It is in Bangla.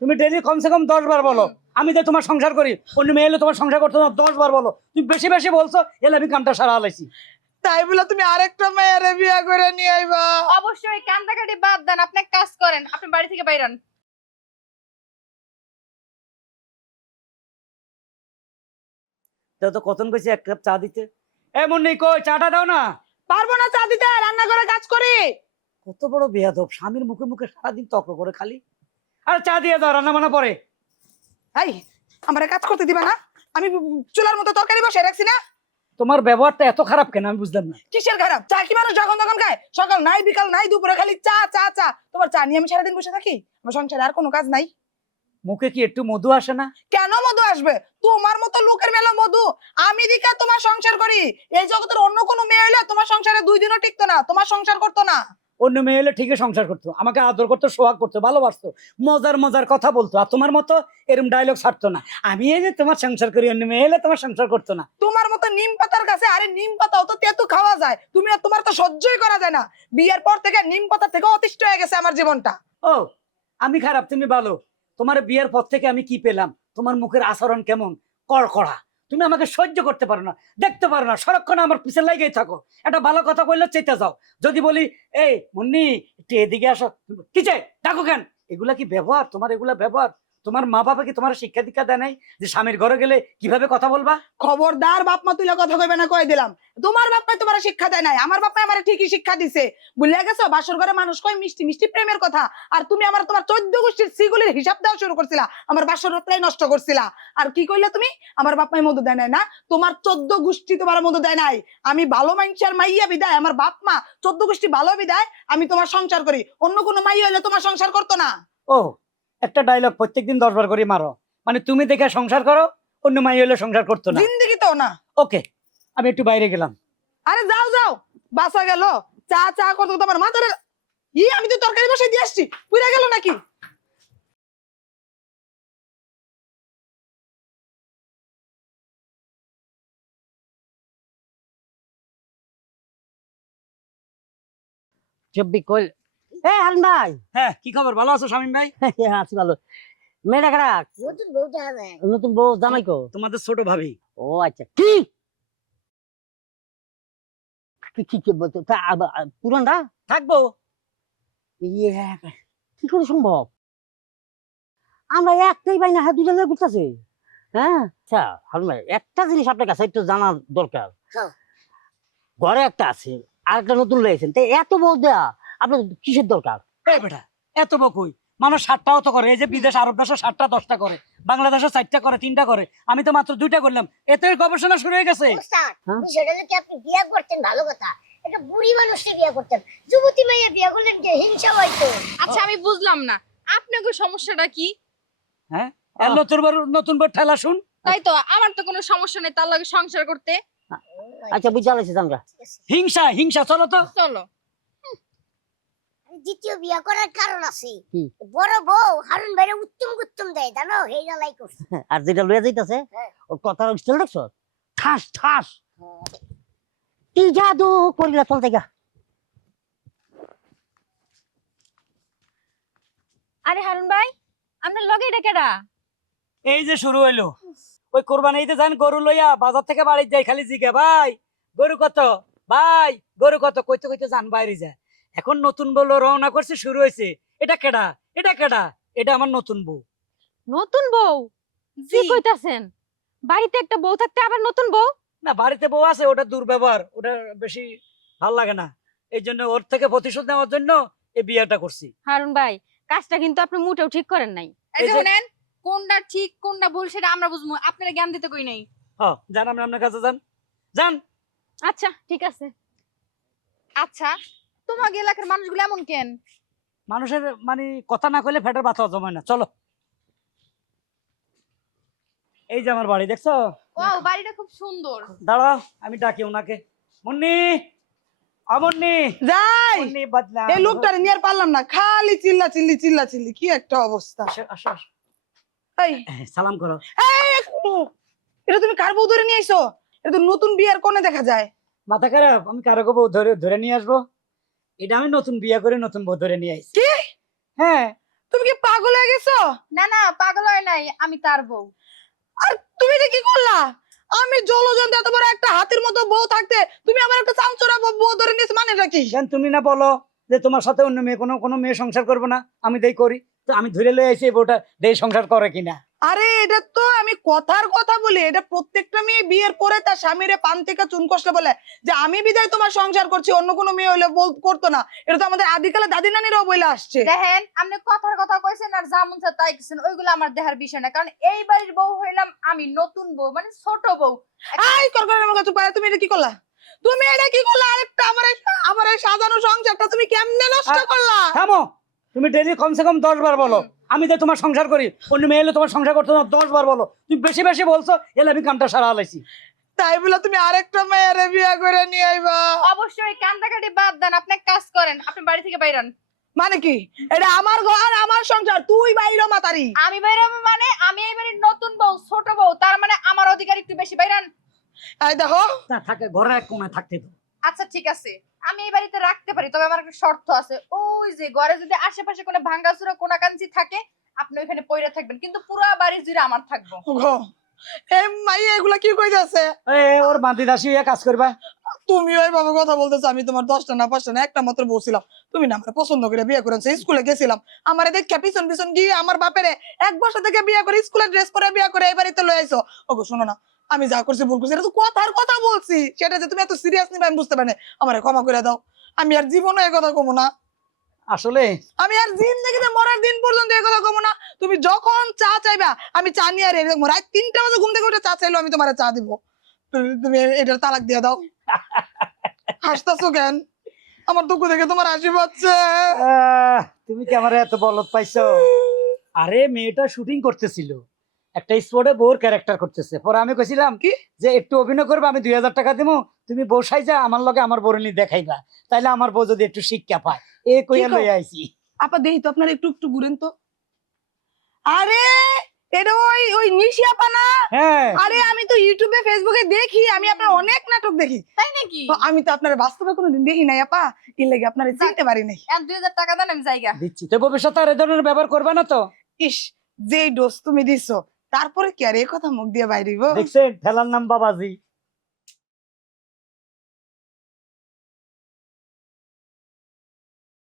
তুমি ডেইলি কমসে কম 10 বার বলো আমি তো তোমার সংসার করি, অন্য মেয়ে এলে তোমার সংসার করতে না, 10 বার বলো। তুমি বেশি বেশি বলছো, এলে আমি কামটা সারা আলাইছি। তাই বলে তুমি আরেকটা মেয়েরে বিয়ে করে নিয়ে আইবা? অবশ্যই কান্দাকাটি বাদ দেন, আপনি এক কাজ করেন, আপনি বাড়ি থেকে বাইরান। তো কতন কইছি 1 কাপ চা দিতে। এ মুন্নি কই চাটা দাও না। পারবো না চা দিতে, রান্না করে কাজ করি। কত বড় বেয়াদব, স্বামীর মুখে মুখে সারাদিন তর্ক করে খালি। আরে চা দিয়ে দাও, রান্না বান্না পরে। এই আমারে কাজ করতে দিবা না? আমি চুলার মতো তরকারি বসে রাখছি না। তোমার ব্যবহারটা এত খারাপ কেন আমি বুঝলাম না। কিসের খারাপ? চা কি মানুষ যখন তখন খায়? সকাল নাই বিকাল নাই দুপুরে খালি চা চা চা। তোমার চা নিয়ে আমি সারাদিন বসে থাকি? আমার সংসারে আর কোনো কাজ নাই? মুখে কি একটু মধু আসে না? কেন মধু আসবে? তোমার মতো লোকের মেলা মধু। আমি দিকা তোমার সংসার করি। এই জগতের অন্য কোনো মেয়ে হলে তোমার সংসারে 2 দিনও টিকতো না, তোমার সংসার করতো না। অন্য মেয়ে হলে ঠিকই সংসার করতো, আমাকে আদর করতো, সোহাগ করতো, ভালোবাসতো, মজার মজার কথা বলতো। আর তোমার মতো এরকম ডায়লগ ছাড়তো না, আমি এই যে তোমার সংসার করি, অন্য মেয়ে হলে তোমার সংসার করতো না। তোমার মতো নিম পাতার কাছে, আরে নিম পাতাও তো তেতু খাওয়া যায়, তুমি আর তোমার তো সহ্যই করা যায় না। বিয়ের পর থেকে নিম পাতা থেকে অতিষ্ঠ হয়ে গেছে আমার জীবনটা। ও আমি খারাপ, তুমি ভালো। তোমার বিয়ের পর থেকে আমি কি পেলাম? তোমার মুখের আচরণ কেমন, কড়কড়া। তুমি আমাকে সহ্য করতে পারো না, দেখতে পারো না, সারাক্ষণ আমার পিছে লেগেই থাকো। একটা ভালো কথা বললে চেতে যাও। যদি বলি এই মুন্নি একটু এদিকে আসো, কিছে ডাকো কেন? এগুলা কি ব্যবহার তোমার? এগুলা ব্যবহার? তোমার মা বাবা কি তোমার শিক্ষা দীক্ষা দেয় নাই যে স্বামীর ঘরে গেলে কিভাবে কথা বলবা? খবরদার বাপ মা তুইলা কথা কইবে না, কই দিলাম। তোমার বাপ মাই তোমার শিক্ষা দেয় নাই, আমার বাপ মাই আমারে ঠিকই শিক্ষা দিছে। ভুলে গেছো বাসর ঘরে মানুষ কয় মিষ্টি মিষ্টি প্রেমের কথা, আর তুমি আমার তোমার 14 গোষ্ঠীর সিগুলির হিসাব দেওয়া শুরু করছিলা, আমার বাসর রাতটাই নষ্ট করছিলা। আর কি কইলা তুমি? আমার বাপ মাই মধু দেয় নাই না? তোমার 14 গোষ্ঠী তোমার মধু দেয় নাই। আমি ভালো মানুষের মাইয়া বিদায়, আমার বাপ মা 14 গোষ্ঠী ভালো বিদায় আমি তোমার সংসার করি। অন্য কোনো মাইয়া হইলে তোমার সংসার করতো না। ও একটা ডায়লগ প্রত্যেকদিন 10 বার করে মারো, মানে তুমি দেখে সংসার করো, অন্য মাই হলে সংসার করতো না। জিন্দেগি তো না। ওকে আমি একটু বাইরে গেলাম। আরে যাও যাও, বাসা গেল। চা চা করতে করতে আমার মাথাটা আমি তো তরকারি বসাই দিয়ে আসছি, পুড়ে গেল নাকি? চব্বি কইল এ হারুন ভাই। হ্যাঁ কি খবর, ভালো আছো শামীম ভাই? আছি ভালো। মেয়েটা খারাপ, নতুন বউ দেখা যায়। নতুন বউ জামাই কো? তোমাদের ছোট ভাবি। ও আচ্ছা, কি কি কি কি বলতো পুরানটা থাকবো। ইয়ে, কি করে সম্ভব? আমরা একটাই পাই না, হ্যাঁ দুইটা লোক ঘুরতেছে। হ্যাঁ আচ্ছা হারুন ভাই, একটা জিনিস আপনার কাছে একটু জানার দরকার। হ্যাঁ। ঘরে একটা আছে আর একটা নতুন লয়েছেন, তাই এত বউ দেয়া আপনার কিসের দরকার? এই বেটা এত বকুই, মানুষ 7টাও তো করে। এই যে বিদেশ আরব দেশে 7টা 10টা করে, বাংলাদেশে 4টা করে, 3টা করে, আমি তো মাত্র 2টা করলাম। এতে গবেষণা শুরু হয়ে গেছে। ওস্তাদ, হ্যাঁ? বিষয়টা হলো কি, আপনি বিয়ে করতেন ভালো কথা, একটা বুড়ি মানুষকে বিয়ে করতেন, যুবতী মাইয়া বিয়ে করলেন যে হিংসা হয়তো। আচ্ছা আমি বুঝলাম না আপনাকে সমস্যাটা কি। হ্যাঁ আর নতুন বড় ঠেলা শুন। তাই তো, আমার তো কোনো সমস্যা নেই তার লাগে সংসার করতে। আচ্ছা বুঝা লাগছে জানগা। হিংসা হিংসা, চলো তো। চলো। দ্বিতীয় বিয়ে করার কারণ আছে। কি? বড় বউ হারুন ভাইরে উত্তম উত্তম দেয়, জানো এই জ্বালাই করছে। আর যেটা লইয়া যাইতাছে হ্যাঁ। ওর কথার স্টাইল দেখছো? ঠাস ঠাস কি জাদু করিলা চল থেকে। আরে হারুন ভাই, আপনার লগে এটা কেডা? এই যে শুরু হইলো, ওই কোরবানি ঈদে যান গরু লইয়া বাজার থেকে বাড়ি যাই, খালি জিজ্ঞা ভাই গরু কত, ভাই গরু কত, কইতে কইতে যান বাইরে যায়। এখন নতুন বউ রওনা করছে, শুরু হয়েছে। এটা কেডা, এটা কেডা? এটা আমার নতুন বউ। নতুন বউ? কি জি। কইতাছেন? বাড়িতে একটা বউ থাকতে আবার নতুন বউ? না বাড়িতে বউ আছে, ওটা দুর্ব্যবহার, ওটা বেশি ভাল লাগে না। এই জন্য ওর থেকে প্রতিশোধ নেওয়ার জন্য এই বিয়েটা করছি। হারুন ভাই, কাজটা কিন্তু আপনি মোটেও ঠিক করেন নাই। এই যে- শুনেন, কোনটা ঠিক কোনটা ভুল সেটা আমরা বুঝবো, আপনারা জ্ঞান দিতে কই নাই। হ্যাঁ যান, আমরা আপনার কাছে যান, যান। আচ্ছা ঠিক আছে। আচ্ছা, তোমাকে এলাকার মানুষগুলো এমন কেন? মানুষের মানে কথা না কইলে ফেটের ব্যথা জমায় না, চলো। এই যে আমার বাড়ি দেখছো? ও বাড়িটা খুব সুন্দর। দাঁড়াও আমি ডাকি ওনাকে। মুন্নি, আমন্নি, যাই। মুন্নি বদলা। এই লোকটারে নিয়ে আর পারলাম না, খালি চিল্লা চিল্লি চিল্লা চিল্লি, কি একটা অবস্থা। আসো আসো আসো। এই সালাম করো। এই, এটা তুমি কার বউ ধরে নিয়ে আইছো? এটা তো নতুন বিয়ের কোণে দেখা যায়। মাথা খারাপ, আমি কারো বউ ধরে ধরে নিয়ে আসবো? এটা আমি নতুন বিয়ে করে নতুন বউ ধরে নিয়ে আইছি। কি? হ্যাঁ তুমি কি পাগল হয়ে গেছো? না না, পাগল হয় নাই, আমি তার বউ। আর তুমি এটা কি করলা? আমি জলজন্ত এত বড় একটা হাতির মতো বউ থাকতে তুমি আমার একটা চামচরা বউ ধরে নিয়েছো, মানে কি? কেন তুমি না বলো যে তোমার সাথে অন্য মেয়ে কোনো মেয়ে সংসার করবো না, আমি দেই করি, তো আমি ধরে লয়ে আইছি এই বউটা দেই সংসার করে কিনা। আরে এটা তো আমি কথার কথা বলি, এটা প্রত্যেকটা মেয়ে বিয়ের পরে তার স্বামীরে পান থেকে চুন কষলে বলে যে আমি বিদায় তোমার সংসার করছি, অন্য কোনো মেয়ে হইলে করতো না। এটা তো আমাদের আদিকালে দাদি নানিরাও বলে আসছে। দেখেন, আপনি কথার কথা কইছেন আর যেমন চান তাই কইছেন, ওইগুলো আমার দেহার বিষয় না। কারণ এই বাড়ির বউ হইলাম আমি, নতুন বউ, মানে ছোট বউ। আই করকর আমার কাছে পারে, তুমি এটা কি করলা? তুমি এটা কি করলা? আরেকটা আমার এই সাজানো সংসারটা তুমি কেমনে নষ্ট করলা? থামো, তুমি ডেলি কমসে কম 10 বার বলো আমি তো তোমার সংসার করি, অন্য মেয়ে এলে তোমার সংসার করতে না, 10 বার বলো। তুমি বেশি বেশি বলছো, এলে আমি কামটা সারা হালাইছি। তাই বলে তুমি আরেকটা মেয়ের বিয়ে করে নিয়ে আইবা? অবশ্যই কান্দাকাটি বাদ দেন, আপনি এক কাজ করেন, আপনি বাড়ি থেকে বাইরান। মানে কি? এটা আমার ঘর, আমার সংসার, তুই বাইরে মাতারি। আমি বাইরাবো মানে আমি এই বাড়ির নতুন বউ, ছোট বউ, তার মানে আমার অধিকার একটু বেশি, বাইরান। এই দেখো, না থাকে ঘরে এক কোণে থাকতে তো। আচ্ছা ঠিক আছে, আমি এই বাড়িতে রাখতে পারি, তবে আমার একটা শর্ত আছে। ওই যে ঘরে যদি আশেপাশে কোনো ভাঙ্গাচুরা কোনাকাঞ্চি থাকে, আপনি ওইখানে পইরা থাকবেন, কিন্তু পুরো বাড়ি জুড়ে আমার থাকবো। ওগো, এই মাইয়া এগুলা কি কইতাছে? ওর বাঁধি দাসী হয়ে কাজ করবা। তুমি ওইভাবে কথা বলতেছো, আমি তোমার 10টা না 5টা না একটা মাত্র বলছিলাম। তুমি না আমার পছন্দ করে বিয়ে করেছো, স্কুলে গেছিলাম, আমারে দেখে পিছন পিছন গিয়ে আমার বাপেরে 1 বছর থেকে বিয়ে করে, স্কুলে ড্রেস পরে বিয়ে করে এই বাড়িতে লয়ে আইছো। ওগো শোনো না, আমি যা করছি ভুল করছি, এটা তো কথার কথা বলছি, সেটা যে তুমি এত সিরিয়াস নিবে আমি বুঝতে পারি না। আমারে ক্ষমা করে দাও, আমি আর জীবনে এই কথা কমু না। আসলে আমি আর জিন্দেগিতে মরার দিন পর্যন্ত এই কথা কমু না। তুমি যখন চা চাইবা আমি চা নিয়ে আর এরকম রাত 3টা বাজে ঘুম থেকে উঠে চা চাইলো আমি তোমার চা দিব। তুমি এটার তালাক দিয়ে দাও। হাসতাছো কেন? আমার দুঃখ দেখে তোমার হাসি পাচ্ছে। তুমি কি আমার এত বলত পাইছো? আরে মেয়েটা শুটিং করতেছিল, একটা স্পোর্টে বউর ক্যারেক্টার করতেছে, পরে আমি কইছিলাম কি যে একটু অভিনয় করবে, আমি 2000 টাকা দিব, তুমি বসাই যা আমার লগে আমার বরণী দেখাইবা, তাইলে আমার বউ যদি একটু শিক্ষা পায়, এ কইয়া কি কও? লই আইছি। আপা দেই তো আপনার একটু একটু ঘুরেন তো। আরে এটা ওই ওই নিশি আপা না? হ্যাঁ আরে আমি তো ইউটিউবে ফেসবুকে দেখি, আমি আপনার অনেক নাটক দেখি। তাই নাকি? তো আমি তো আপনার বাস্তবে কোনোদিন দেখি নাই আপা, এর লাগি আপনার চিনতে পারি নাই। এখন 2000 টাকা দেন, আমি জায়গা দিচ্ছি, তো ভবিষ্যতে আর এ ধরনের ব্যবহার করবে না তো। ইস, যেই ডোজ তুমি দিছো তারপরে কি আর এই কথা মুখ দিয়ে বাইরিব? দেখছেন ঠেলার নাম বাবাজি।